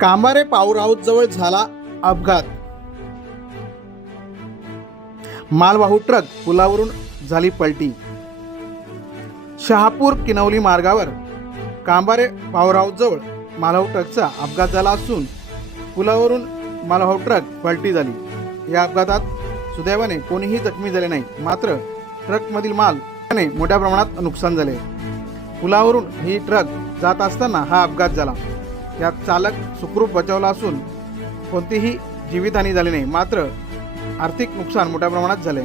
कांबारे पाऊर house जवळ झाला अपघात. मालवाहू ट्रक पुलावरून झाली पलटी. शहापूर किनवली मार्गावर कांबारे पॉवर हाऊस जवळ मालवाहू ट्रकचा अपघात झाला असून पुलावरून मालवाहू ट्रक पलटी झाली. या अपघातात सुदैवाने कोणीही जखमी झाले नाही मात्र ट्रकमधील माल त्याने मोठ्या प्रमाणात नुकसान झाले. पुलावरून ही ट्रक जात असताना हा अपघात झाला. यात चालक सुखरूप बचावला असून कोणतीही जीवितहानी झाली नाही. मात्र आर्थिक नुकसान मोठ्या प्रमाणात झाले